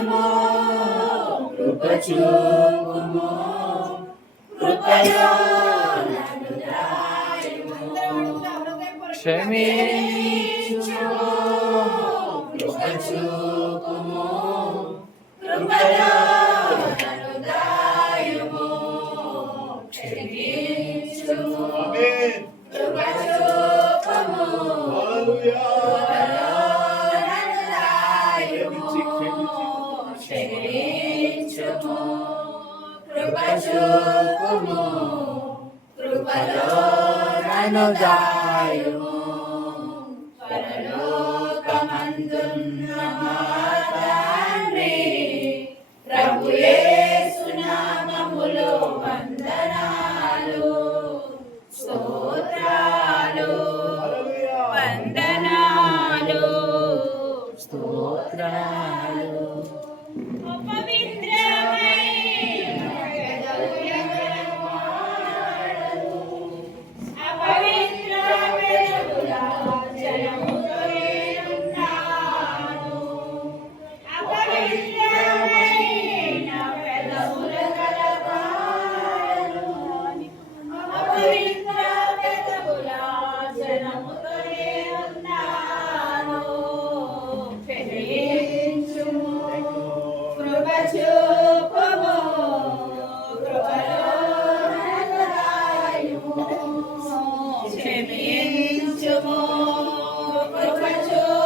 క్షమించుము కృప చూపుము కృపలో నన్ను దాయుము క్షమించుము కృప చూపుము కృపలో నన్ను దాయుము క్షమించుము కృప చూపుము క్షమించుము కృప చూపుము కృపలో నన్ను దాయుము పరలోకమందున్న మా తండ్రి ప్రభు యేసు నామములో వందనాలు స్తోత్రాలు వందనాలు స్తోత్రాలు క్షమించుము కృప చూపుము